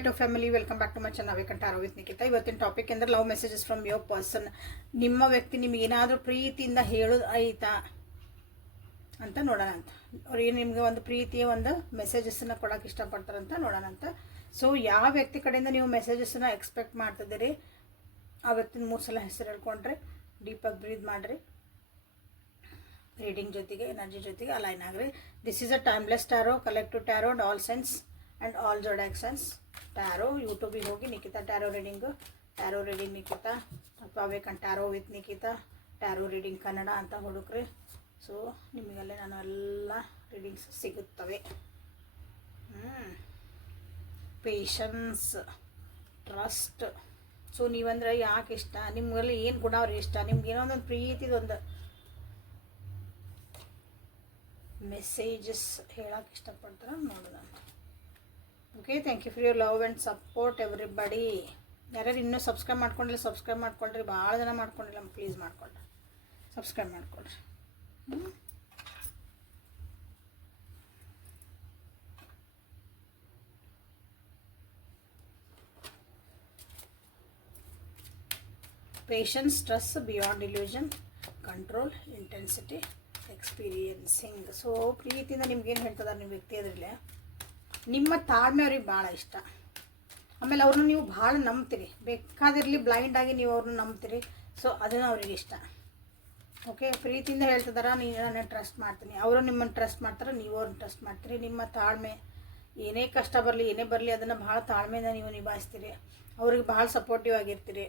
My to family, welcome back to my channel Vaikuntha tarot with Nikhita. ಇವತ್ತಿನ topic ಅಂದರೆ love messages from your person. ನಿಮ್ಮ ವ್ಯಕ್ತಿ ನಿಮಗೆ ಏನಾದರೂ ಪ್ರೀತಿಯಿಂದ ಹೇಳೋದು ಆಯ್ತಾ ಅಂತ ನೋಡೋಣ ಅಂತ. ಅವ್ರು ಏನು ನಿಮಗೆ ಒಂದು ಪ್ರೀತಿಯ ಒಂದು ಮೆಸೇಜಸ್ಸನ್ನು ಕೊಡೋಕೆ ಇಷ್ಟಪಡ್ತಾರಂತ ನೋಡೋಣ ಅಂತ. ಸೊ ಯಾವ ವ್ಯಕ್ತಿ ಕಡೆಯಿಂದ ನೀವು ಮೆಸೇಜಸ್ಸನ್ನು ಎಕ್ಸ್ಪೆಕ್ಟ್ ಮಾಡ್ತಿದ್ದೀರಿ, ಆ ವ್ಯಕ್ತಿನ 3 ಸಲ ಹೆಸರು ಹೇಳ್ಕೊಂಡ್ರೆ ಡೀಪಾಗಿ ಬ್ರೀದ್ ಮಾಡಿರಿ. ರೀಡಿಂಗ್ ಜೊತೆಗೆ ಎನರ್ಜಿ ಜೊತೆಗೆ ಅಲೈನ್ ಆಗ್ರಿ. This is a timeless tarot, collective tarot and all signs and all zodiac signs tarot. ಯೂಟ್ಯೂಬಿಗೆ ಹೋಗಿ ನಿಖಿತಾ ಟ್ಯಾರೋ ರೀಡಿಂಗ್ ನಿಖಿತಾ ಅಥವಾ Vaikuntha tarot with Nikhita tarot reading Kannada ಅಂತ ಹುಡುಕ್ರಿ. ಸೊ ನಿಮಗಲ್ಲೇ ನಾನು ಎಲ್ಲ ರೀಡಿಂಗ್ಸ್ ಸಿಗುತ್ತವೆ. Patience, trust. ಸೊ ನೀವಂದ್ರೆ ಯಾಕೆ ಇಷ್ಟ, ನಿಮ್ಗಲ್ಲಿ ಏನು ಗುಣ ಅವ್ರಿಗೆ ಇಷ್ಟ, ನಿಮ್ಗೆ ಏನೋ ಒಂದು ಪ್ರೀತಿದೊಂದು ಮೆಸೇಜಸ್ ಹೇಳಕ್ಕೆ ಇಷ್ಟಪಡ್ತಾರೆ ನೋಡೋಣ. Okay, thank you for your love and support everybody. ಯಾರ್ಯಾರು ಇನ್ನೂ ಸಬ್ಸ್ಕ್ರೈಬ್ ಮಾಡ್ಕೊಂಡಿಲ್ಲ ಸಬ್ಸ್ಕ್ರೈಬ್ ಮಾಡ್ಕೊಳ್ರಿ. ಭಾಳ ಜನ ಮಾಡ್ಕೊಂಡಿಲ್ಲ, ಪ್ಲೀಸ್ ಮಾಡ್ಕೊಳ್ರಿ, ಸಬ್ಸ್ಕ್ರೈಬ್ ಮಾಡ್ಕೊಳ್ರಿ. Patience, trust, beyond illusion, control, intensity, experiencing. So ಪ್ರೀತಿಯಿಂದ ನಿಮ್ಗೇನು ಹೇಳ್ತದಾರೆ ನಿಮ್ಮ ವ್ಯಕ್ತಿ ಅದರಲ್ಲಿ ನಿಮ್ಮ ತಾಳ್ಮೆ ಅವ್ರಿಗೆ ಭಾಳ ಇಷ್ಟ. ಆಮೇಲೆ ಅವ್ರನ್ನ ನೀವು ಭಾಳ ನಂಬ್ತೀರಿ, ಬೇಕಾದಿರಲಿ ಬ್ಲೈಂಡಾಗಿ ನೀವು ಅವ್ರನ್ನ ನಂಬ್ತೀರಿ. ಸೊ ಅದನ್ನು ಅವ್ರಿಗೆ ಇಷ್ಟ. ಓಕೆ, ಪ್ರೀತಿಯಿಂದ ಹೇಳ್ತಿದಾರ, ನೀನು ನನ್ನ ಟ್ರಸ್ಟ್ ಮಾಡ್ತೀನಿ, ಅವರು ನಿಮ್ಮನ್ನು ಟ್ರಸ್ಟ್ ಮಾಡ್ತಾರೆ, ನೀವು ಅವ್ರನ್ನ ಟ್ರಸ್ಟ್ ಮಾಡ್ತೀರಿ. ನಿಮ್ಮ ತಾಳ್ಮೆ, ಏನೇ ಕಷ್ಟ ಬರಲಿ ಏನೇ ಬರಲಿ ಅದನ್ನು ಭಾಳ ತಾಳ್ಮೆಯಿಂದ ನೀವು ನಿಭಾಯಿಸ್ತೀರಿ. ಅವ್ರಿಗೆ ಭಾಳ ಸಪೋರ್ಟಿವ್ ಆಗಿರ್ತೀರಿ.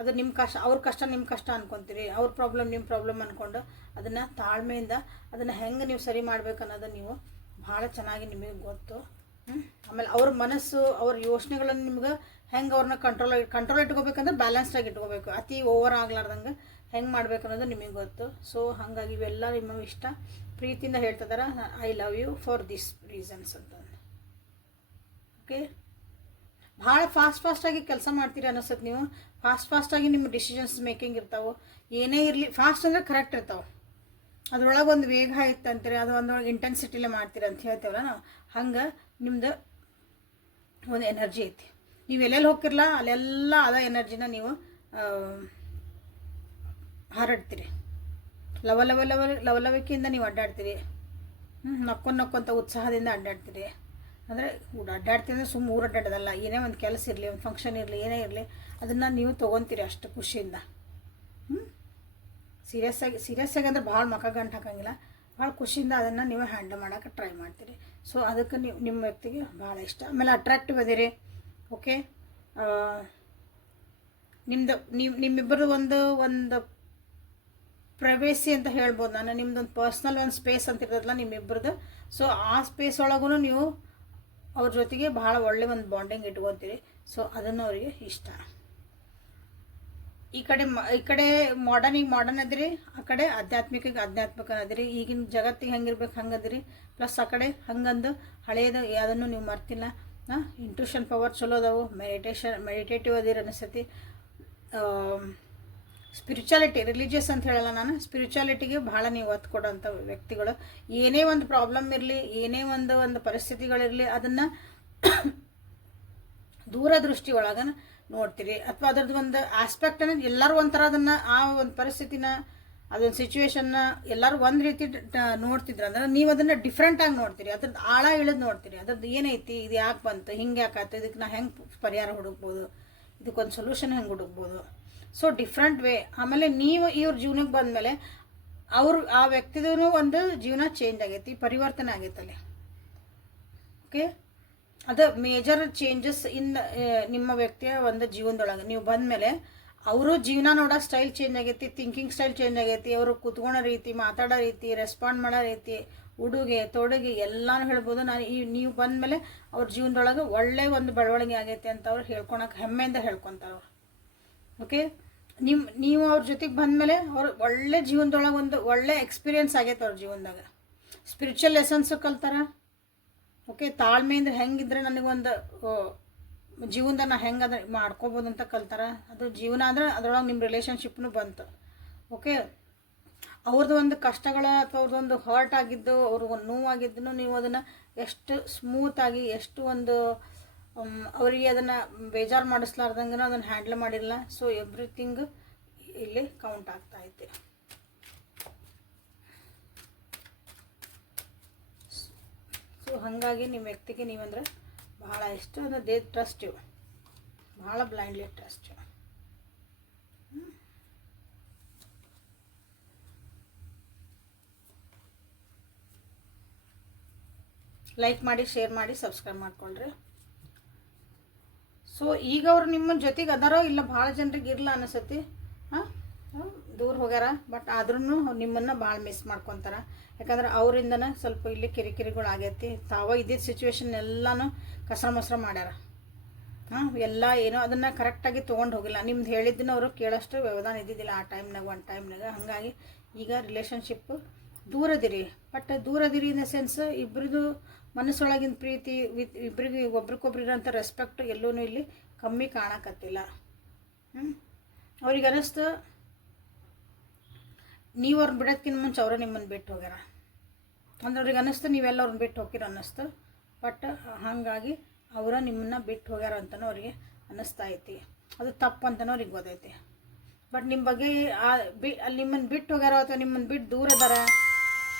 ಅದು ನಿಮ್ಮ ಕಷ್ಟ, ಅವ್ರ ಕಷ್ಟ ನಿಮ್ಮ ಕಷ್ಟ ಅಂದ್ಕೊತೀರಿ, ಅವ್ರ ಪ್ರಾಬ್ಲಮ್ ನಿಮ್ಮ ಪ್ರಾಬ್ಲಮ್ ಅಂದ್ಕೊಂಡು ಅದನ್ನು ತಾಳ್ಮೆಯಿಂದ ಅದನ್ನು ಹೆಂಗೆ ನೀವು ಸರಿ ಮಾಡ್ಬೇಕು ಅನ್ನೋದು ನೀವು ಭಾಳ ಚೆನ್ನಾಗಿ ನಿಮಗೆ ಗೊತ್ತು. ಆಮೇಲೆ ಅವ್ರ ಮನಸ್ಸು, ಅವ್ರ ಯೋಚನೆಗಳನ್ನು ನಿಮ್ಗೆ ಹೆಂಗೆ ಅವ್ರನ್ನ ಕಂಟ್ರೋಲ್ ಇಟ್ಕೋಬೇಕಂದ್ರೆ ಬ್ಯಾಲೆನ್ಸ್ಡಾಗಿ ಇಟ್ಕೋಬೇಕು. ಅತಿ ಓವರ್ ಆಗ್ಲಾರ್ದಂಗೆ ಹೆಂಗೆ ಮಾಡ್ಬೇಕು ಅನ್ನೋದು ನಿಮಗೆ ಗೊತ್ತು. ಸೊ ಹಾಗಾಗಿ ಇವೆಲ್ಲ ನಿಮ್ಮ ಇಷ್ಟ. ಪ್ರೀತಿಯಿಂದ ಹೇಳ್ತಿದಾರ, I love you for this reasons ಅಂತ. ಓಕೆ, ಭಾಳ ಫಾಸ್ಟಾಗಿ ಕೆಲಸ ಮಾಡ್ತೀರಿ ಅನ್ನಿಸ್ತದೆ. ನೀವು ಫಾಸ್ಟಾಗಿ ನಿಮ್ಮ ಡಿಸಿಷನ್ಸ್ ಮೇಕಿಂಗ್ ಇರ್ತಾವೆ. ಏನೇ ಇರಲಿ ಫಾಸ್ಟ್ ಅಂದರೆ ಕರೆಕ್ಟ್ ಇರ್ತಾವೆ. ಅದ್ರೊಳಗೆ ಒಂದು ವೇಗ ಇತ್ತು ಅಂತೀರಿ, ಅದು ಒಂದೊಳಗೆ ಇಂಟೆನ್ಸಿಟಿಲೇ ಮಾಡ್ತೀರಿ ಅಂತ ಹೇಳ್ತೇವಲ್ಲ ನಾವು. ಹಂಗೆ ನಿಮ್ದು ಒಂದು ಎನರ್ಜಿ ಐತಿ. ನೀವು ಎಲ್ಲೆಲ್ಲಿ ಹೋಗ್ತಿರಲ್ಲ ಅಲ್ಲೆಲ್ಲ ಅದ ಎನರ್ಜಿನ ನೀವು ಹರಡ್ತೀರಿ. ಲವಲವಿಕೆಯಿಂದ ನೀವು ಅಡ್ಡಾಡ್ತೀರಿ. ನಕ್ಕೊಂತ ಉತ್ಸಾಹದಿಂದ ಅಡ್ಡಾಡ್ತೀರಿ. ಅಂದರೆ ಅಡ್ಡಾಡ್ತೀರಿ ಅಂದರೆ ಸುಮ್ಮನೆ ಊರು ಅಡ್ಡಾಡೋದಲ್ಲ. ಏನೇ ಒಂದು ಕೆಲಸ ಇರಲಿ, ಒಂದು ಫಂಕ್ಷನ್ ಇರಲಿ, ಏನೇ ಇರಲಿ ಅದನ್ನು ನೀವು ತೊಗೊತೀರಿ ಅಷ್ಟು ಖುಷಿಯಿಂದ. ಸೀರಿಯಸ್ ಆಗಿ ಅಂದರೆ ಭಾಳ ಮಕ್ಕ ಗಂಟು ಹಾಕೋಂಗಿಲ್ಲ, ಭಾಳ ಖುಷಿಯಿಂದ ಅದನ್ನು ನೀವು ಹ್ಯಾಂಡಲ್ ಮಾಡೋಕೆ ಟ್ರೈ ಮಾಡ್ತೀರಿ. ಸೊ ಅದಕ್ಕೆ ನೀವು ನಿಮ್ಮ ವ್ಯಕ್ತಿಗೆ ಭಾಳ ಇಷ್ಟ. ಆಮೇಲೆ ಅಟ್ರಾಕ್ಟಿವ್ ಅದಿರಿ. ಓಕೆ, ನಿಮ್ಮಿಬ್ಬರು ಒಂದು ಪ್ರೈವೇಸಿ ಅಂತ ಹೇಳ್ಬೋದು ನಾನು. ನಿಮ್ದೊಂದು ಪರ್ಸ್ನಲ್ ಒಂದು ಸ್ಪೇಸ್ ಅಂತ ಇರೋದಲ್ಲ ನಿಮ್ಮಿಬ್ಬರದ್ದು. ಸೊ ಆ ಸ್ಪೇಸ್ ಒಳಗೂ ನೀವು ಅವ್ರ ಜೊತೆಗೆ ಭಾಳ ಒಳ್ಳೆ ಒಂದು ಬಾಂಡಿಂಗ್ ಇಟ್ಕೊತೀರಿ. ಸೊ ಅದನ್ನು ಅವರಿಗೆ ಇಷ್ಟ. ಈ ಕಡೆ ಮಾಡರ್ನ್ ಅದಿರಿ, ಆ ಕಡೆ ಆಧ್ಯಾತ್ಮಿಕ ಅದಿರಿ. ಈಗಿನ ಜಗತ್ತಿಗೆ ಹೆಂಗಿರ್ಬೇಕು ಹಂಗದಿರಿ. ಪ್ಲಸ್ ಆ ಕಡೆ ಹಂಗಂದು ಹಳೇದು ಯಾವುದನ್ನು ನೀವು ಮರ್ತಿಲ್ಲ. ಇಂಟ್ಯೂಷನ್ ಪವರ್ ಚಲೋ ಅದಾವು. ಮೆಡಿಟೇಟಿವ್ ಅದಿರಿ ಅನಿಸ್ತೈತಿ. ಸ್ಪಿರಿಚುಯಾಲಿಟಿ, ರಿಲಿಜಿಯಸ್ ಅಂತ ಹೇಳಲ್ಲ ನಾನು, ಸ್ಪಿರಿಚುಯಾಲಿಟಿಗೆ ಭಾಳ ನೀವು ಒತ್ತು ಕೊಡೋಂಥ ವ್ಯಕ್ತಿಗಳು. ಏನೇ ಒಂದು ಪ್ರಾಬ್ಲಮ್ ಇರಲಿ, ಏನೇ ಒಂದು ಪರಿಸ್ಥಿತಿಗಳಿರಲಿ ಅದನ್ನು ದೂರದೃಷ್ಟಿ ಒಳಗೆ ನೋಡ್ತೀರಿ. ಅಥವಾ ಅದ್ರದ್ದು ಒಂದು ಆಸ್ಪೆಕ್ಟ್ ಅನ್ನೋದು ಎಲ್ಲರೂ ಒಂಥರ ಅದನ್ನು, ಆ ಒಂದು ಪರಿಸ್ಥಿತಿನ, ಅದೊಂದು ಸಿಚುವೇಶನ್ನ ಎಲ್ಲರೂ ಒಂದು ರೀತಿ ನೋಡ್ತಿದ್ರು ಅಂದ್ರೆ ನೀವು ಅದನ್ನು ಡಿಫ್ರೆಂಟಾಗಿ ನೋಡ್ತೀರಿ. ಅದ್ರದ್ದು ಆಳ ಇಳಿದು ನೋಡ್ತೀರಿ. ಅದ್ರದ್ದು ಏನೈತಿ, ಇದು ಯಾಕೆ ಬಂತು, ಹಿಂಗೆ ಯಾಕೆ ಆಯ್ತು, ಇದಕ್ಕೆ ನಾ ಹೆಂಗೆ ಪರಿಹಾರ ಹುಡುಕ್ಬೋದು, ಇದಕ್ಕೊಂದು ಸೊಲ್ಯೂಷನ್ ಹೆಂಗೆ ಹುಡುಕ್ಬೋದು. So different way. ಆಮೇಲೆ ನೀವು ಇವ್ರ ಜೀವನಕ್ಕೆ ಬಂದಮೇಲೆ ಆ ವ್ಯಕ್ತಿದೂ ಒಂದು ಜೀವನ ಚೇಂಜ್ ಆಗೈತಿ, ಪರಿವರ್ತನೆ ಆಗೈತಲ್ಲಿ. ಓಕೆ, ಅದು ಮೇಜರ್ ಚೇಂಜಸ್ ನಿಮ್ಮ ವ್ಯಕ್ತಿಯ ಒಂದು ಜೀವನದೊಳಗೆ ನೀವು ಬಂದಮೇಲೆ ಅವರು ಜೀವನ ನೋಡೋ ಸ್ಟೈಲ್ ಚೇಂಜ್ ಆಗೈತಿ, ಥಿಂಕಿಂಗ್ ಸ್ಟೈಲ್ ಚೇಂಜ್ ಆಗೈತಿ. ಅವರು ಕೂತ್ಕೊಳ್ಳೋ ರೀತಿ, ಮಾತಾಡೋ ರೀತಿ, ರೆಸ್ಪಾಂಡ್ ಮಾಡೋ ರೀತಿ, ಉಡುಗೆ ತೊಡುಗೆ ಎಲ್ಲನೂ ಹೇಳ್ಬೋದು. ನೀವು ಬಂದಮೇಲೆ ಅವ್ರ ಜೀವನದೊಳಗೆ ಒಳ್ಳೆ ಒಂದು ಬೆಳವಣಿಗೆ ಆಗೈತಿ ಅಂತ ಅವ್ರು ಹೇಳ್ಕೊಳಕ್ಕೆ ಹೆಮ್ಮೆಯಿಂದ ಹೇಳ್ಕೊತಾರೆ ಅವ್ರು. ಓಕೆ, ನೀವು ಅವ್ರ ಜೊತೆಗೆ ಬಂದಮೇಲೆ ಅವ್ರು ಒಳ್ಳೆ ಜೀವನದೊಳಗೆ ಒಂದು ಒಳ್ಳೆ ಎಕ್ಸ್ಪೀರಿಯನ್ಸ್ ಆಗೈತೆ ಅವ್ರ ಜೀವನದಾಗ. Spiritual lessons ಕಲ್ತಾರ. ಓಕೆ, ತಾಳ್ಮೆಯಿಂದ ಹೆಂಗಿದ್ರೆ ನನಗೊಂದು ಜೀವನದ ನಾ ಹೆಂಗೆ ಅದ ಮಾಡ್ಕೋಬೋದು ಅಂತ ಕಲ್ತಾರ. ಅದು ಜೀವನ ಅಂದರೆ ಅದರೊಳಗೆ ನಿಮ್ಮ ರಿಲೇಷನ್ಶಿಪ್ನು ಬಂತು. ಓಕೆ, ಅವ್ರದ್ದು ಒಂದು ಕಷ್ಟಗಳ ಅಥವಾ ಅವ್ರದ್ದೊಂದು ಹರ್ಟ್ ಆಗಿದ್ದು, ಅವ್ರಿಗೊಂದು ನೋವಾಗಿದ್ದು ನೀವು ಅದನ್ನು ಎಷ್ಟು ಸ್ಮೂತಾಗಿ, ಎಷ್ಟು ಒಂದು ಅವರಿಗೆ ಅದನ್ನು ಬೇಜಾರು ಮಾಡಿಸ್ಲಾರ್ದಂಗೆ ಅದನ್ನು ಹ್ಯಾಂಡಲ್ ಮಾಡಿರಲ್ಲ. ಸೊ ಎವ್ರಿಥಿಂಗ್ ಇಲ್ಲಿ ಕೌಂಟ್ ಆಗ್ತಾ ಐತೆ. ಸೊ ಹಾಗಾಗಿ ನಿಮ್ಮ ವ್ಯಕ್ತಿಗೆ ನೀವಂದ್ರೆ ಭಾಳ ಇಷ್ಟ, ಅಂದರೆ ದೇ ಟ್ರಸ್ಟ್ ಯು, ಭಾಳ ಬ್ಲೈಂಡ್ಲಿ ಟ್ರಸ್ಟ್ ಯು. ಲೈಕ್ ಮಾಡಿ, ಶೇರ್ ಮಾಡಿ, ಸಬ್ಸ್ಕ್ರೈಬ್ ಮಾಡ್ಕೊಳ್ರಿ. ಸೊ ಈಗ ಅವ್ರು ನಿಮ್ಮ ಜೊತೆಗೆ ಅದಾರೋ ಇಲ್ಲ, ಭಾಳ ಜನರಿಗೆ ಇರಲ್ಲ ಅನಿಸತಿ, ದೂರ ಹೋಗ್ಯಾರ. ಬಟ್ ಆದ್ರೂ ನಿಮ್ಮನ್ನು ಭಾಳ ಮಿಸ್ ಮಾಡ್ಕೊತಾರೆ. ಯಾಕಂದ್ರೆ ಅವರಿಂದನೇ ಸ್ವಲ್ಪ ಇಲ್ಲಿ ಕಿರಿಕಿರಿಗಳು ಆಗೈತಿ. ಇದ್ದಿದ್ದ ಸಿಚುವೇಶನ್ ಎಲ್ಲನೂ ಕಸರ ಮೊಸರು ಮಾಡ್ಯಾರ. ಎಲ್ಲ ಏನೋ ಅದನ್ನು ಕರೆಕ್ಟಾಗಿ ತೊಗೊಂಡು ಹೋಗಿಲ್ಲ. ನಿಮ್ದು ಹೇಳಿದ್ದನ್ನು ಅವರು ಕೇಳೋಷ್ಟು ವ್ಯವಧಾನ ಇದ್ದಿದ್ದಿಲ್ಲ ಆ ಟೈಮ್ನಾಗ, ಒಂದು ಟೈಮ್ನಾಗ. ಹಾಗಾಗಿ ಈಗ ರಿಲೇಷನ್ಶಿಪ್ ದೂರದಿರಿ. ಬಟ್ ದೂರದಿರಿ ಇನ್ ದ ಸೆನ್ಸ್ ಇಬ್ಬರದು ಮನಸ್ಸೊಳಗಿನ ಪ್ರೀತಿ, ಇಬ್ಬರಿಗೆ ಒಬ್ರಿಗೊಬ್ರಿರೋಂಥ ರೆಸ್ಪೆಕ್ಟ್ ಎಲ್ಲೂ ಇಲ್ಲಿ ಕಮ್ಮಿ ಕಾಣಕತ್ತಿಲ್ಲ. ಅವ್ರಿಗೆ ಅನ್ನಿಸ್ತು ನೀವು ಅವ್ರನ್ನ ಬಿಡೋದಕ್ಕಿಂತ ಮುಂಚೆ ಅವರ ನಿಮ್ಮನ್ನು ಬಿಟ್ಟು ಹೋಗ್ಯಾರ. ಅಂದ್ರೆ ಅವ್ರಿಗೆ ಅನ್ನಿಸ್ತು ನೀವೆಲ್ಲ ಅವ್ರನ್ನ ಬಿಟ್ಟು ಹೋಗಿರೋ ಅನ್ನಿಸ್ತು. ಬಟ್ ಹಾಗಾಗಿ ಅವರ ನಿಮ್ಮನ್ನು ಬಿಟ್ಟು ಹೋಗ್ಯಾರ ಅಂತಲೂ ಅವರಿಗೆ ಅನ್ನಿಸ್ತಾ ಐತಿ. ಅದು ತಪ್ಪು ಅಂತಲೂ ಅವ್ರಿಗೆ ಗೊತ್ತೈತಿ. ಬಟ್ ನಿಮ್ಮ ಬಗ್ಗೆ ಅಲ್ಲಿ ನಿಮ್ಮನ್ನು ಬಿಟ್ಟು ಹೋಗ್ಯಾರ ಅಥವಾ ನಿಮ್ಮನ್ನು ಬಿಟ್ಟು ದೂರ ಅದಾರ,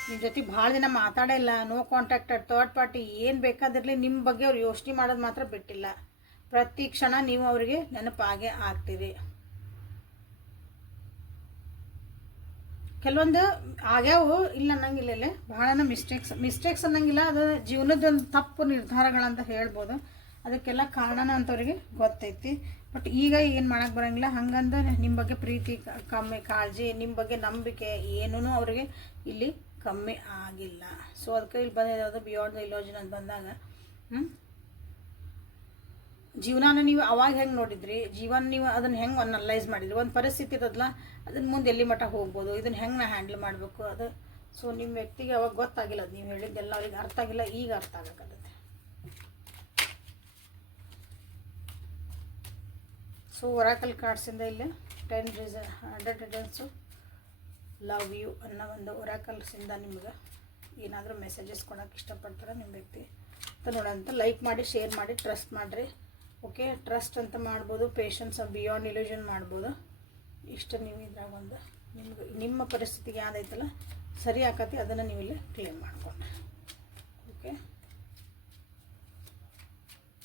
ನಿಮ್ಮ ಜೊತೆ ಭಾಳ ದಿನ ಮಾತಾಡಿಲ್ಲ, ನೋ ಕಾಂಟ್ಯಾಕ್ಟೆಡ್, ಥರ್ಡ್ ಪಾರ್ಟಿ ಏನು ಬೇಕಾದಿರಲಿ, ನಿಮ್ಮ ಬಗ್ಗೆ ಅವ್ರು ಯೋಚನೆ ಮಾಡೋದು ಮಾತ್ರ ಬಿಟ್ಟಿಲ್ಲ. ಪ್ರತಿ ಕ್ಷಣ ನೀವು ಅವರಿಗೆ ನೆನಪಾಗೆ ಆಗ್ತೀರಿ. ಕೆಲವೊಂದು ಆಗ್ಯಾವು, ಇಲ್ಲ ಅನ್ನಂಗಿಲ್ಲ, ಭಾಳನ ಮಿಸ್ಟೇಕ್ಸ್ ಅನ್ನಂಗಿಲ್ಲ, ಅದು ಜೀವನದೊಂದು ತಪ್ಪು ನಿರ್ಧಾರಗಳಂತ ಹೇಳ್ಬೋದು. ಅದಕ್ಕೆಲ್ಲ ಕಾರಣನ ಅಂತವ್ರಿಗೆ ಗೊತ್ತೈತಿ. ಬಟ್ ಈಗ ಏನು ಮಾಡೋಕ್ಕೆ ಬರೋಂಗಿಲ್ಲ. ಹಂಗಂದ್ರೆ ನಿಮ್ಮ ಬಗ್ಗೆ ಪ್ರೀತಿ ಕಮ್ಮಿ, ಕಾಳಜಿ, ನಿಮ್ಮ ಬಗ್ಗೆ ನಂಬಿಕೆ ಏನೂ ಅವ್ರಿಗೆ ಇಲ್ಲಿ ಕಮ್ಮಿ ಆಗಿಲ್ಲ. ಸೊ ಅದಕ್ಕೆ ಇಲ್ಲಿ ಬಂದಿರೋದು ಬಿಯಾಂಡ್ ದ ಇಲ್ಯೂಷನ್ ಅಂತ ಬಂದಾಗ, ಜೀವನಾನ ನೀವು ಅವಾಗ ಹೆಂಗೆ ನೋಡಿದ್ರಿ, ಜೀವನ ನೀವು ಅದನ್ನು ಹೆಂಗೆ ಅನಲೈಸ್ ಮಾಡಿದ್ರಿ, ಒಂದು ಪರಿಸ್ಥಿತಿ ಇರೋದಲ್ಲ, ಅದನ್ನು ಮುಂದೆ ಎಲ್ಲಿ ಮಟ್ಟ ಹೋಗ್ಬೋದು, ಇದನ್ನು ಹೆಂಗೆ ನಾ ಹ್ಯಾಂಡಲ್ ಮಾಡಬೇಕು ಅದು. ಸೊ ನಿಮ್ಮ ವ್ಯಕ್ತಿಗೆ ಅವಾಗ ಗೊತ್ತಾಗಿಲ್ಲ, ಅದು ನೀವು ಹೇಳಿದ್ದೆಲ್ಲ ಅವ್ರಿಗೆ ಅರ್ಥ ಆಗಿಲ್ಲ, ಈಗ ಅರ್ಥ ಆಗಕ್ಕತ್ತೆ. ಸೊ ಒರಾಕಲ್ ಕಾರ್ಡ್ಸಿಂದ ಇಲ್ಲಿ 10 ರೀಸನ್ 100 ರೀಸನ್ಸು ಲವ್ ಯು ಅನ್ನೋ ಒಂದು ಒರಾಕಲ್ಸಿಂದ ನಿಮ್ಗೆ ಏನಾದರೂ ಮೆಸೇಜಸ್ ಕೊಡೋಕೆ ಇಷ್ಟಪಡ್ತಾರೆ ನಿಮ್ಮ ವ್ಯಕ್ತಿ ಅಂತ ನೋಡೋಂಥ. ಲೈಕ್ ಮಾಡಿ, ಶೇರ್ ಮಾಡಿ, ಟ್ರಸ್ಟ್ ಮಾಡಿರಿ. ಓಕೆ, ಟ್ರಸ್ಟ್ ಅಂತ ಮಾಡ್ಬೋದು, ಪೇಷನ್ಸ್ ಬಿಯಾಂಡ್ ಇಲ್ಯೂಷನ್ ಮಾಡ್ಬೋದು. ಇಷ್ಟು ನೀವು ಇದ್ರಾಗ ಒಂದು ನಿಮ್ಮ ಪರಿಸ್ಥಿತಿಗೆ ಯಾವುದೈತಲ್ಲ ಸರಿ ಆಕತಿ, ಅದನ್ನು ನೀವು ಇಲ್ಲಿ ಕ್ಲೇಮ್ ಮಾಡ್ಕೊಂಡು. ಓಕೆ,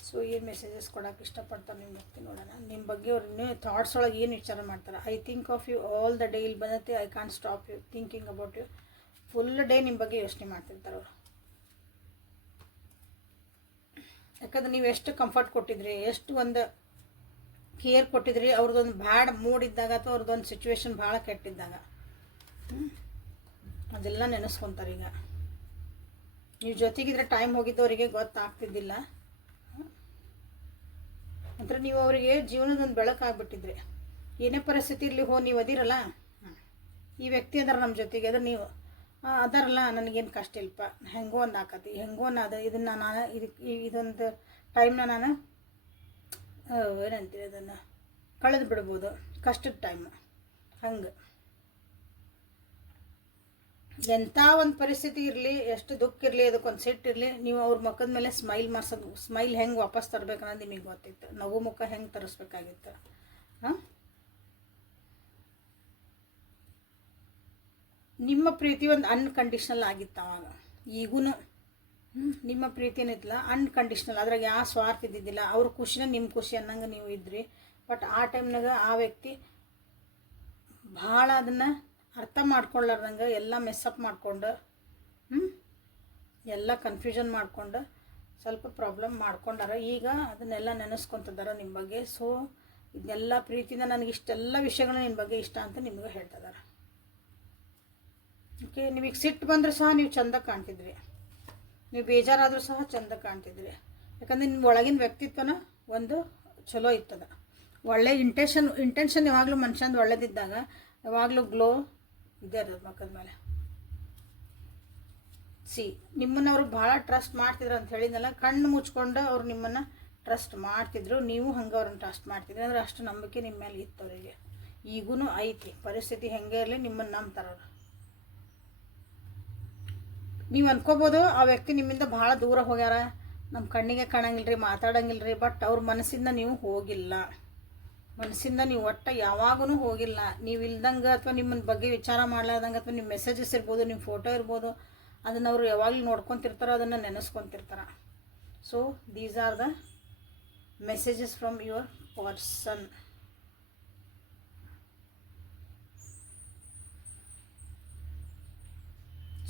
ಸೊ ಏನು ಮೆಸೇಜಸ್ ಕೊಡೋಕೆ ಇಷ್ಟಪಡ್ತಾರೆ ನಿಮ್ಮ ವ್ಯಕ್ತಿ ನೋಡೋಣ. ನಿಮ್ಮ ಬಗ್ಗೆ ಅವ್ರು ಥಾಟ್ಸ್ ಒಳಗೆ ಏನು ವಿಚಾರ ಮಾಡ್ತಾರೆ. I think of you all the day ಇಲ್ಲಿ ಬಂದೈತಿ. I can't stop you thinking about you. Full day ನಿಮ್ಮ ಬಗ್ಗೆ ಯೋಚನೆ ಮಾಡ್ತಿರ್ತಾರೆ ಅವರು. ಯಾಕಂದ್ರೆ ನೀವು ಎಷ್ಟು ಕಂಫರ್ಟ್ ಕೊಟ್ಟಿದ್ರಿ, ಎಷ್ಟು ಒಂದು ಕೇರ್ ಕೊಟ್ಟಿದ್ರಿ, ಅವ್ರದ್ದೊಂದು ಬ್ಯಾಡ್ ಮೂಡ್ ಇದ್ದಾಗ ಅಥವಾ ಅವ್ರದ್ದೊಂದು ಸಿಚುವೇಶನ್ ಭಾಳ ಕೆಟ್ಟಿದ್ದಾಗ ಅದೆಲ್ಲ ನೆನೆಸ್ಕೊತಾರೆ. ಈಗ ನೀವು ಜೊತೆಗಿದ್ರೆ ಟೈಮ್ ಹೋಗಿದ್ದವರಿಗೆ ಗೊತ್ತಾಗ್ತಿದ್ದಿಲ್ಲ. ಅಂದರೆ ನೀವು ಅವರಿಗೆ ಜೀವನದೊಂದು ಬೆಳಕಾಗ್ಬಿಟ್ಟಿದ್ರಿ. ಏನೇ ಪರಿಸ್ಥಿತಿ ಇರಲಿ, ನೀವು ಅದಿರಲ್ಲ, ಈ ವ್ಯಕ್ತಿ ಅದಾರ ನಮ್ಮ ಜೊತೆಗೆ, ಅದ್ರ ನೀವು ಅದಾರಲ್ಲ, ನನಗೇನು ಕಷ್ಟ ಇಲ್ಲಪ್ಪ, ಹೆಂಗೋ ಒಂದು ಆಕತಿ, ಹೆಂಗೋ ಅದು ಇದನ್ನು ನಾನು ಇದೊಂದು ಟೈಮ್ನ ನಾನು ಏನಂತೀರಿ ಅದನ್ನು ಕಳೆದು ಬಿಡ್ಬೋದು, ಕಷ್ಟದ ಟೈಮ್. ಹಂಗೆ ಎಂಥ ಒಂದು ಪರಿಸ್ಥಿತಿ ಇರಲಿ, ಎಷ್ಟು ದುಃಖ ಇರಲಿ, ಅದಕ್ಕೊಂದು ಸಿಟ್ಟು ಇರಲಿ, ನೀವು ಅವ್ರ ಮುಖದ ಮೇಲೆ ಸ್ಮೈಲ್ ಹೆಂಗೆ ವಾಪಸ್ ತರಬೇಕು ಅನ್ನೋದು ನಿಮಗೆ ಗೊತ್ತಿತ್ತು. ನಗು ಮುಖ ಹೆಂಗೆ ತರಿಸ್ಬೇಕಾಗಿತ್ತು. ನಿಮ್ಮ ಪ್ರೀತಿ ಒಂದು ಅನ್ಕಂಡೀಷ್ನಲ್ ಆಗಿತ್ತು ಅವಾಗ. ಈಗೂ ನಿಮ್ಮ ಪ್ರೀತಿ ಏನಿತ್ತಲ್ಲ ಅನ್ಕಂಡೀಷ್ನಲ್, ಅದ್ರಾಗ ಯಾವ ಸ್ವಾರ್ಥ ಇದ್ದಿದ್ದಿಲ್ಲ. ಅವ್ರ ಖುಷಿನ ನಿಮ್ಮ ಖುಷಿ ಅನ್ನಂಗೆ ನೀವು ಇದ್ರಿ. ಬಟ್ ಆ ಟೈಮ್ನಾಗ ಆ ವ್ಯಕ್ತಿ ಭಾಳ ಅದನ್ನು ಅರ್ಥ ಮಾಡ್ಕೊಳ್ಳಾರ್ದಂಗೆ ಎಲ್ಲ ಮೆಸ್ಸಪ್ ಮಾಡ್ಕೊಂಡು ಎಲ್ಲ ಕನ್ಫ್ಯೂಷನ್ ಮಾಡ್ಕೊಂಡು ಸ್ವಲ್ಪ ಪ್ರಾಬ್ಲಮ್ ಮಾಡ್ಕೊಂಡಾರ. ಈಗ ಅದನ್ನೆಲ್ಲ ನೆನೆಸ್ಕೊತಿದ್ದಾರೆ ನಿಮ್ಮ ಬಗ್ಗೆ. ಸೊ ಇದನ್ನೆಲ್ಲ ಪ್ರೀತಿಯಿಂದ ನನಗೆ ಇಷ್ಟೆಲ್ಲ ವಿಷಯಗಳು ನಿನ್ನ ಬಗ್ಗೆ ಇಷ್ಟ ಅಂತ ನಿಮಗೆ ಹೇಳ್ತಿದ್ದಾರೆ. ಓಕೆ, ನಿಮಗೆ ಸಿಟ್ಟು ಬಂದರೂ ಸಹ ನೀವು ಚೆಂದ ಕಾಣ್ತಿದ್ರಿ, ನೀವು ಬೇಜಾರಾದರೂ ಸಹ ಚೆಂದ ಕಾಣ್ತಿದ್ರಿ. ಯಾಕಂದರೆ ನಿಮ್ಮ ಒಳಗಿನ ವ್ಯಕ್ತಿತ್ವನ ಒಂದು ಚಲೋ ಇರ್ತದೆ. ಒಳ್ಳೆ ಇಂಟೆನ್ಷನ್ ಯಾವಾಗಲೂ ಮನುಷ್ಯಂದು ಒಳ್ಳೇದಿದ್ದಾಗ ಯಾವಾಗಲೂ ಗ್ಲೋ ಇದೇ ಇರೋದು ಮಕ್ಕದ ಮೇಲೆ. ನಿಮ್ಮನ್ನು ಅವರು ಭಾಳ ಟ್ರಸ್ಟ್ ಮಾಡ್ತಿದ್ರು ಅಂತ ಹೇಳಿದ್ನಲ್ಲ, ಕಣ್ಣು ಮುಚ್ಕೊಂಡು ಅವ್ರು ನಿಮ್ಮನ್ನು ಟ್ರಸ್ಟ್ ಮಾಡ್ತಿದ್ರು, ನೀವು ಹಂಗೆ ಅವ್ರನ್ನ ಟ್ರಸ್ಟ್ ಮಾಡ್ತಿದ್ರಿ. ಅಂದರೆ ಅಷ್ಟು ನಂಬಿಕೆ ನಿಮ್ಮ ಮೇಲೆ ಇತ್ತು ಅವರಿಗೆ. ಈಗೂ ಐತಿ. ಪರಿಸ್ಥಿತಿ ಹೆಂಗೆ ಇರಲಿ ನಿಮ್ಮನ್ನು ನಂಬ್ತಾರೆ ಅವರು. ನೀವು ಅನ್ಕೋಬೋದು ಆ ವ್ಯಕ್ತಿ ನಿಮ್ಮಿಂದ ಭಾಳ ದೂರ ಹೋಗ್ಯಾರ, ನಮ್ಮ ಕಣ್ಣಿಗೆ ಕಾಣಂಗಿಲ್ಲ ರೀ, ಮಾತಾಡಂಗಿಲ್ಲ ರೀ, ಬಟ್ ಅವ್ರ ಮನಸ್ಸಿಂದ ನೀವು ಹೋಗಿಲ್ಲ, ಮನಸ್ಸಿಂದ ನೀವು ಒಟ್ಟು ಯಾವಾಗೂ ಹೋಗಿಲ್ಲ. ನೀವು ಇಲ್ದಂಗೆ ಅಥವಾ ನಿಮ್ಮನ್ನ ಬಗ್ಗೆ ವಿಚಾರ ಮಾಡ್ಲಾರ್ದಂಗೆ ಅಥವಾ ನಿಮ್ಮ ಮೆಸೇಜಸ್ ಇರ್ಬೋದು, ನಿಮ್ಮ ಫೋಟೋ ಇರ್ಬೋದು, ಅದನ್ನು ಅವರು ಯಾವಾಗಲೂ ನೋಡ್ಕೊತಿರ್ತಾರೋ, ಅದನ್ನು ನೆನೆಸ್ಕೊತಿರ್ತಾರೆ. So these are the messages from your person.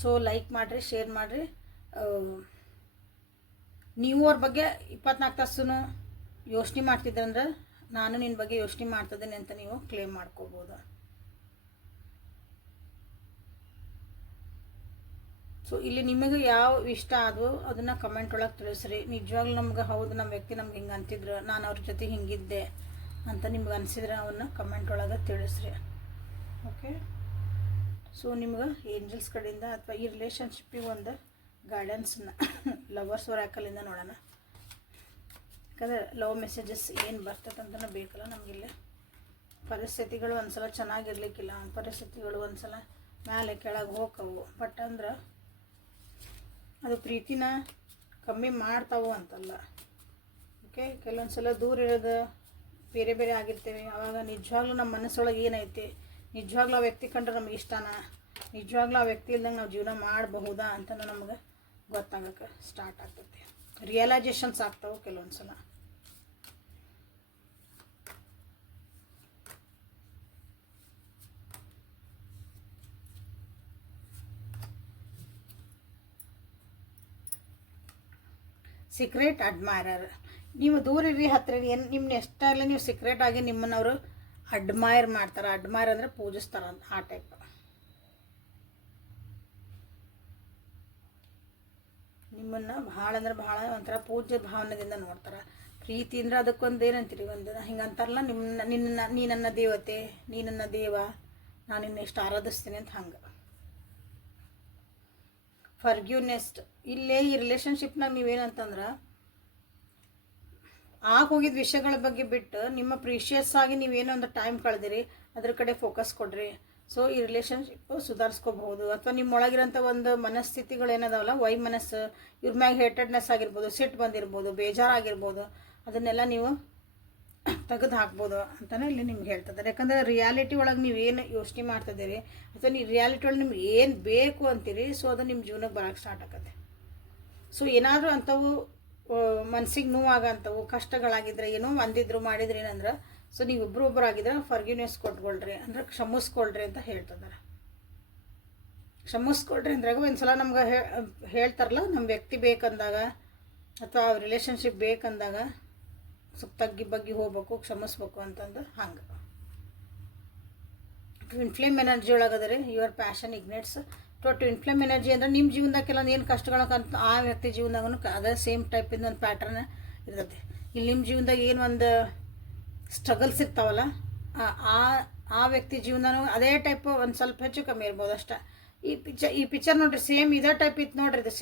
So like ಮಾಡಿರಿ, ಶೇರ್ ಮಾಡಿರಿ. ನೀವು ಅವ್ರ ಬಗ್ಗೆ 24 ತಾಸು ಯೋಚನೆ ಮಾಡ್ತಿದ್ದಂದ್ರೆ ನಾನು ನಿನ್ನ ಬಗ್ಗೆ ಯೋಚನೆ ಮಾಡ್ತಿದ್ದೇನೆ ಅಂತ ನೀವು ಕ್ಲೇಮ್ ಮಾಡ್ಕೋಬೋದು. ಸೊ ಇಲ್ಲಿ ನಿಮಗೆ ಯಾವ ಇಷ್ಟ ಆದವು ಅದನ್ನು ಕಮೆಂಟ್ ಒಳಗೆ ತಿಳಿಸ್ರಿ. ನಿಜವಾಗ್ಲೂ ನಮ್ಗೆ ಹೌದು ನಮ್ಮ ವ್ಯಕ್ತಿ ನಮ್ಗೆ ಹಿಂಗೆ ಅಂತಿದ್ರು, ನಾನು ಅವ್ರ ಜೊತೆ ಹಿಂಗಿದ್ದೆ ಅಂತ ನಿಮ್ಗೆ ಅನಿಸಿದ್ರೆ ಅವನ್ನ ಕಮೆಂಟ್ ಒಳಗೆ ತಿಳಿಸ್ರಿ. ಓಕೆ, ಸೊ ನಿಮ್ಗೆ ಏಂಜಲ್ಸ್ ಕಡೆಯಿಂದ ಅಥವಾ ಈ ರಿಲೇಷನ್ಶಿಪ್ಪಿಗೆ ಒಂದು ಗೈಡೆನ್ಸನ್ನ ಲವರ್ಸ್ ಒರಾಕಲಿಂದ ನೋಡೋಣ. ಯಾಕಂದರೆ ಲವ್ ಮೆಸೇಜಸ್ ಏನು ಬರ್ತದಂತನೂ ಬೇಕಲ್ಲ ನಮಗಿಲ್ಲ. ಪರಿಸ್ಥಿತಿಗಳು ಒಂದು ಸಲ ಚೆನ್ನಾಗಿರ್ಲಿಕ್ಕಿಲ್ಲ, ಪರಿಸ್ಥಿತಿಗಳು ಒಂದು ಸಲ ಮೇಲೆ ಕೆಳಗೆ ಹೋಗವು, ಬಟ್ ಅಂದ್ರೆ ಅದು ಪ್ರೀತಿನ ಕಮ್ಮಿ ಮಾಡ್ತಾವು ಅಂತಲ್ಲ. ಓಕೆ, ಕೆಲವೊಂದು ಸಲ ದೂರ ಇರೋದು ಬೇರೆ ಬೇರೆ ಆಗಿರ್ತೇವೆ. ಆವಾಗ ನಿಜವಾಗ್ಲೂ ನಮ್ಮ ಮನಸ್ಸೊಳಗೆ ಏನೈತಿ, ನಿಜವಾಗ್ಲೂ ಆ ವ್ಯಕ್ತಿ ಕಂಡ್ರೆ ನಮಗೆ ಇಷ್ಟನ, ನಿಜವಾಗ್ಲೂ ಆ ವ್ಯಕ್ತಿ ಇಲ್ದಂಗೆ ನಾವು ಜೀವನ ಮಾಡಬಹುದಾ ಅಂತಲೂ ನಮಗೆ ಗೊತ್ತಾಗಕ್ಕೆ ಸ್ಟಾರ್ಟ್ ಆಗ್ತೈತಿ. ರಿಯಲೈಸೇಷನ್ಸ್ ಆಗ್ತಾವೆ ಕೆಲವೊಂದು ಸಲ. Secret admirer. ನೀವು ದೂರ ಇರಿ, ಹತ್ತಿರ ಇರಿ, ನಿಮ್ಮನ್ನ ಎಷ್ಟಾಗಲಿ ನೀವು ಸೀಕ್ರೆಟ್ ಆಗಿ ನಿಮ್ಮನ್ನು ಅವರು ಅಡ್ಮೈರ್ ಮಾಡ್ತಾರೆ. ಅಡ್ಮೈರ್ ಅಂದರೆ ಪೂಜಿಸ್ತಾರೆ, ಆ ಟೈಪ್. ನಿಮ್ಮನ್ನು ಭಾಳ ಅಂದ್ರೆ ಭಾಳ ಒಂಥರ ಪೂಜ್ಯ ಭಾವನೆದಿಂದ ನೋಡ್ತಾರೆ. ಪ್ರೀತಿ ಅಂದ್ರೆ ಅದಕ್ಕೊಂದು ಏನಂತೀರಿ, ಒಂದು ಹಿಂಗೆ ಅಂತಾರಲ್ಲ, ನೀ ನನ್ನ ದೇವತೆ, ನೀ ನನ್ನ ದೇವ, ನಾನು ನಿನ್ನ ಎಷ್ಟು ಆರಾಧಿಸ್ತೀನಿ ಅಂತ. ಹಂಗೆ ಫರ್ಗ್ಯೂನೆಸ್ಟ್. ಇಲ್ಲೇ ಈ ರಿಲೇಷನ್ಶಿಪ್ನಾಗ ನೀವೇನಂತಂದ್ರೆ ಹೋಗಿದ್ದ ವಿಷಯಗಳ ಬಗ್ಗೆ ಬಿಟ್ಟು ನಿಮ್ಮ ಪ್ರೀಶಿಯಸ್ ಆಗಿ ನೀವೇನೋ ಒಂದು ಟೈಮ್ ಕಳೆದಿರಿ, ಅದ್ರ ಕಡೆ ಫೋಕಸ್ ಕೊಡ್ರಿ. ಸೊ ಈ ರಿಲೇಷನ್ಶಿಪ್ಪು ಸುಧಾರಿಸ್ಕೋಬಹುದು. ಅಥವಾ ನಿಮ್ಮೊಳಗಿರೋಂಥ ಒಂದು ಮನಸ್ಥಿತಿಗಳು ಏನದಾವಲ್ಲ, ಮನಸ್ಸು, ಇವ್ರ ಮ್ಯಾಗ ಹೇಟೆಡ್ನೆಸ್ ಆಗಿರ್ಬೋದು, ಸಿಟ್ಟು ಬಂದಿರ್ಬೋದು, ಬೇಜಾರಾಗಿರ್ಬೋದು, ಅದನ್ನೆಲ್ಲ ನೀವು ತೆಗೆದು ಹಾಕ್ಬೋದು ಅಂತಲೇ ಇಲ್ಲಿ ನಿಮ್ಗೆ ಹೇಳ್ತಿದ್ದಾರೆ. ಯಾಕಂದರೆ ರಿಯಾಲಿಟಿ ಒಳಗೆ ನೀವೇನು ಯೋಚನೆ ಮಾಡ್ತಿದ್ದೀರಿ ಅಥವಾ ನೀವು ರಿಯಾಲಿಟಿ ಒಳಗೆ ನಿಮ್ಗೆ ಏನು ಬೇಕು ಅಂತೀರಿ, ಸೊ ಅದು ನಿಮ್ಮ ಜೀವನಕ್ಕೆ ಬರೋಕ್ಕೆ ಸ್ಟಾರ್ಟ್ ಆಗುತ್ತೆ. ಸೊ ಏನಾದರೂ ಅಂಥವು ಮನ್ಸಿಗೆ ನೋವಾಗಂಥವು ಕಷ್ಟಗಳಾಗಿದ್ರೆ, ಏನೋ ಅಂದಿದ್ರು ಮಾಡಿದ್ರೆ ಏನಂದ್ರೆ, ಸೊ ನೀವು ಒಬ್ಬರಾಗಿದ್ರೆ ಫರ್ಗ್ಯೂನೆಸ್ ಕೊಟ್ಕೊಳ್ರಿ, ಅಂದ್ರೆ ಕ್ಷಮಿಸ್ಕೊಳ್ರಿ ಅಂತ ಹೇಳ್ತಿದ್ದಾರೆ. ಕ್ಷಮಿಸ್ಕೊಳ್ರಿ ಅಂದ್ರಾಗ ಒಂದು ಸಲ ನಮ್ಗೆ ಹೇಳ್ತಾರಲ್ಲ, ನಮ್ಮ ವ್ಯಕ್ತಿ ಬೇಕಂದಾಗ ಅಥವಾ ರಿಲೇಷನ್ಶಿಪ್ ಬೇಕಂದಾಗ ಸ್ವಲ್ಪ ತಗ್ಗಿ ಬಗ್ಗಿ ಹೋಗ್ಬೇಕು, ಕ್ಷಮಿಸ್ಬೇಕು ಅಂತಂದು. ಹಂಗೆ ಟ್ವಿನ್ ಫ್ಲೇಮ್ ಎನರ್ಜಿ ಒಳಗದರೆ your passion ignites. Twin flame energy ಅಂದರೆ ನಿಮ್ಮ ಜೀವನದಾಗ ಕೆಲವೊಂದು ಏನು ಕಷ್ಟಗಳಂತ ಆ ವ್ಯಕ್ತಿ ಜೀವನದಾಗೂ ಅದೇ ಸೇಮ್ ಟೈಪಿಂದ ಒಂದು ಪ್ಯಾಟ್ರನ್ ಇರ್ತೈತೆ. ಇಲ್ಲಿ ನಿಮ್ಮ ಜೀವನದಾಗ ಏನು ಒಂದು ಸ್ಟ್ರಗಲ್ಸ್ ಇರ್ತಾವಲ್ಲ, ಆ ವ್ಯಕ್ತಿ ಜೀವನನೂ ಅದೇ ಟೈಪ್ ಒಂದು ಸ್ವಲ್ಪ ಹೆಚ್ಚು ಕಮ್ಮಿ ಇರ್ಬೋದು ಅಷ್ಟೇ. ಈ ಪಿಕ್ಚರ್ ನೋಡ್ರಿ, ಸೇಮ್ ಇದೇ ಟೈಪ್ ಇತ್ತು ನೋಡ್ರಿ, ಇದು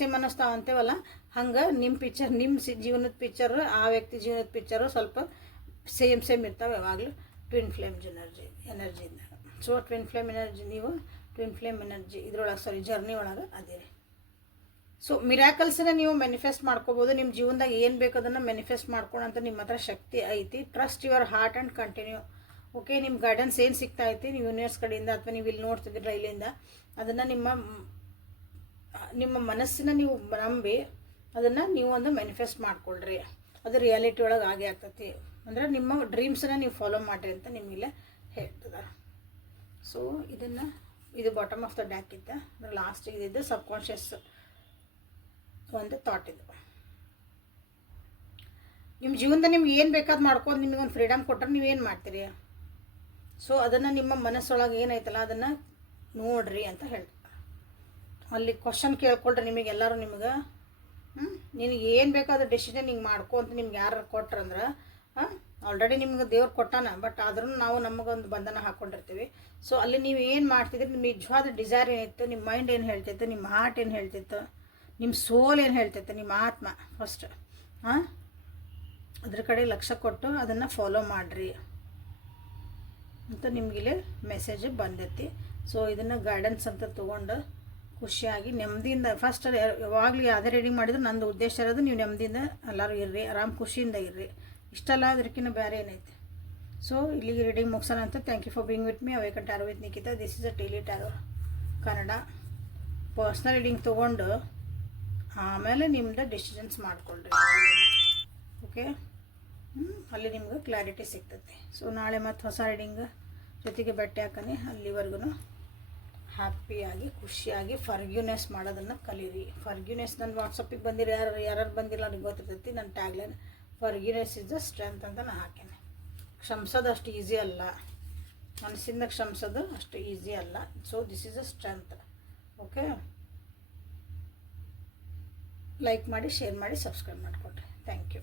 ಸೇಮ್ ಅನ್ನಿಸ್ತಾವ ಅಂತೇವಲ್ಲ, ಹಂಗೆ ನಿಮ್ಮ ಪಿಕ್ಚರ್, ನಿಮ್ಮ ಜೀವನದ ಪಿಕ್ಚರು ಆ ವ್ಯಕ್ತಿ ಜೀವನದ ಪಿಕ್ಚರು ಸ್ವಲ್ಪ ಸೇಮ್ ಇರ್ತಾವೆ ಯಾವಾಗಲೂ ಟ್ವಿನ್ ಫ್ಲೇಮ್ ಎನರ್ಜಿಯಿಂದ. ಸೊ ಟ್ವಿನ್ ಫ್ಲೇಮ್ ಎನರ್ಜಿ, ನೀವು ಟ್ವಿನ್ ಫ್ಲೇಮ್ ಎನರ್ಜಿ ಇದ್ರೊಳಗೆ ಜರ್ನಿ ಒಳಗೆ ಅದೇರಿ. ಸೊ ಮಿರಾಕಲ್ಸನ್ನ ನೀವು ಮ್ಯಾನಿಫೆಸ್ಟ್ ಮಾಡ್ಕೋಬೋದು. ನಿಮ್ಮ ಜೀವನದಾಗ ಏನು ಬೇಕು ಅದನ್ನು ಮ್ಯಾನಿಫೆಸ್ಟ್ ಮಾಡ್ಕೊಳ್ಳೋಂಥ ನಿಮ್ಮ ಹತ್ರ ಶಕ್ತಿ ಐತಿ. Trust your heart and continue. Okay, ನಿಮ್ಮ ಗೈಡೆನ್ಸ್ ಏನು ಸಿಗ್ತಾ ಐತಿ ನೀವು ಯೂನಿವರ್ಸ್ ಕಡೆಯಿಂದ ಅಥವಾ ನೀವು ಇಲ್ಲಿ ನೋಡ್ತಿದ್ದೀರ ಇಲ್ಲಿಂದ, ಅದನ್ನು ನಿಮ್ಮ ಮನಸ್ಸಿನ ನೀವು ನಂಬಿ ಅದನ್ನು ನೀವು ಒಂದು ಮ್ಯಾನಿಫೆಸ್ಟ್ ಮಾಡ್ಕೊಳ್ರಿ. ಅದು ರಿಯಾಲಿಟಿ ಒಳಗೆ ಆಗೇ ಆಗ್ತೈತಿ. ಅಂದರೆ ನಿಮ್ಮ ಡ್ರೀಮ್ಸನ್ನು ನೀವು ಫಾಲೋ ಮಾಡಿರಿ ಅಂತ ನಿಮಗಿಲ್ಲ ಹೇಳ್ತಿದ್ದಾರೆ. ಸೊ ಇದು ಬಾಟಮ್ ಆಫ್ ದ ಡ್ಯಾಕ್ ಇತ್ತು. ಅಂದರೆ ಲಾಸ್ಟ್ ಇದಿದ್ದು ಸಬ್ಕಾನ್ಷಿಯಸ್ ಒಂದು ಥಾಟ್ ಇದು. ನಿಮ್ಮ ಜೀವನದ ನಿಮ್ಗೆ ಏನು ಬೇಕಾದ್ ಮಾಡ್ಕೊಂಡು ನಿಮಗೊಂದು ಫ್ರೀಡಮ್ ಕೊಟ್ಟರೆ ನೀವೇನು ಮಾಡ್ತೀರಿ? ಸೊ ಅದನ್ನು ನಿಮ್ಮ ಮನಸ್ಸೊಳಗೆ ಏನೈತಲ್ಲ ಅದನ್ನು ನೋಡ್ರಿ ಅಂತ ಹೇಳ್ತಾರೆ. ಅಲ್ಲಿ ಕ್ವಶನ್ ಕೇಳ್ಕೊಳ್ರಿ ನಿಮಗೆಲ್ಲರೂ, ನಿಮ್ಗೆ ನಿನಗೆ ಏನು ಬೇಕಾದ್ರೂ ಡೆಸಿಷನ್ ಹಿಂಗೆ ಮಾಡ್ಕೊ ಅಂತ ನಿಮ್ಗೆ ಯಾರು ಕೊಟ್ರಂದ್ರೆ, ಆಲ್ರೆಡಿ ನಿಮ್ಗೆ ದೇವ್ರು ಕೊಟ್ಟಾನ, ಬಟ್ ಆದ್ರೂ ನಾವು ನಮಗೊಂದು ಬಂಧನ ಹಾಕ್ಕೊಂಡಿರ್ತೀವಿ. ಸೊ ಅಲ್ಲಿ ನೀವು ಏನು ಮಾಡ್ತಿದ್ರಿ, ನಿಮ್ಮ ನಿಜವಾದ ಡಿಸೈರ್ ಏನಿತ್ತು, ನಿಮ್ಮ ಮೈಂಡ್ ಏನು ಹೇಳ್ತಿತ್ತು, ನಿಮ್ಮ ಹಾರ್ಟ್ ಏನು ಹೇಳ್ತಿತ್ತು, ನಿಮ್ಮ ಸೋಲ್ ಏನು ಹೇಳ್ತೈತೆ, ನಿಮ್ಮ ಆತ್ಮ ಫಸ್ಟ್ ಅದ್ರ ಕಡೆ ಲಕ್ಷ್ಯ ಕೊಟ್ಟು ಅದನ್ನು ಫಾಲೋ ಮಾಡಿರಿ ಅಂತ ನಿಮಗಿಲ್ಲಿ ಮೆಸೇಜ್ ಬಂದೈತಿ. ಸೊ ಇದನ್ನು ಗೈಡೆನ್ಸ್ ಅಂತ ತೊಗೊಂಡು ಖುಷಿಯಾಗಿ ನೆಮ್ಮದಿಯಿಂದ ಫಸ್ಟ್ ಯಾವಾಗಲೂ ಯಾವುದೇ ರೀಡಿಂಗ್ ಮಾಡಿದ್ರೆ ನಂದು ಉದ್ದೇಶ ಇರೋದು ನೀವು ನೆಮ್ಮದಿಯಿಂದ ಎಲ್ಲರೂ ಇರ್ರಿ, ಆರಾಮ್ ಖುಷಿಯಿಂದ ಇರ್ರಿ. ಇಷ್ಟಲ್ಲ ಅದಕ್ಕಿಂತ ಬೇರೆ ಏನೈತೆ. ಸೊ ಇಲ್ಲಿಗೆ ರೀಡಿಂಗ್ ಮುಗಿಸೋಣ ಅಂತ. Thank you for being with me. Awaken tarot with Nikhita. This is a daily tarot Kannada. Personal reading ತೊಗೊಂಡು ಆಮೇಲೆ ನಿಮ್ಮದು ಡಿಸಿಷನ್ಸ್ ಮಾಡಿಕೊಳ್ಳ್ರಿ. ಓಕೆ, ಅಲ್ಲಿ ನಿಮ್ಗೆ ಕ್ಲಾರಿಟಿ ಸಿಗ್ತೈತೆ. ಸೊ ನಾಳೆ ಮತ್ತು ಹೊಸ ರೀಡಿಂಗ್ ಜೊತೆಗೆ ಭೇಟಿ ಹಾಕನಿ. ಅಲ್ಲಿವರೆಗೂ ಹ್ಯಾಪಿಯಾಗಿ ಖುಷಿಯಾಗಿ ಫರ್ಗ್ಯೂನೆಸ್ ಮಾಡೋದನ್ನು ಕಲೀರಿ. ಫರ್ಗ್ಯೂನೆಸ್ ನನ್ನ ವಾಟ್ಸಪ್ಪಿಗೆ ಬಂದಿರೋ ಯಾರು ಬಂದಿಲ್ಲ ನನಗೆ ಗೊತ್ತಿರ್ತೈತಿ. ನನ್ನ ಟ್ಯಾಗ್ಲೈನ್ ಫರ್ಗ್ಯೂನೆಸ್ ಇಸ್ ದ ಸ್ಟ್ರೆಂತ್ ಅಂತ ನಾನು ಹಾಕೇನೆ. ಕ್ಷಮಿಸೋದು ಅಷ್ಟು ಈಸಿ ಅಲ್ಲ, ಮನಸ್ಸಿಂದ ಕ್ಷಮಿಸೋದು ಅಷ್ಟು ಈಸಿ ಅಲ್ಲ. So this is a strength. Okay, like ಮಾಡಿ, ಶೇರ್ ಮಾಡಿ, ಸಬ್ಸ್ಕ್ರೈಬ್ ಮಾಡಿಕೊಡ್ರಿ. Thank you.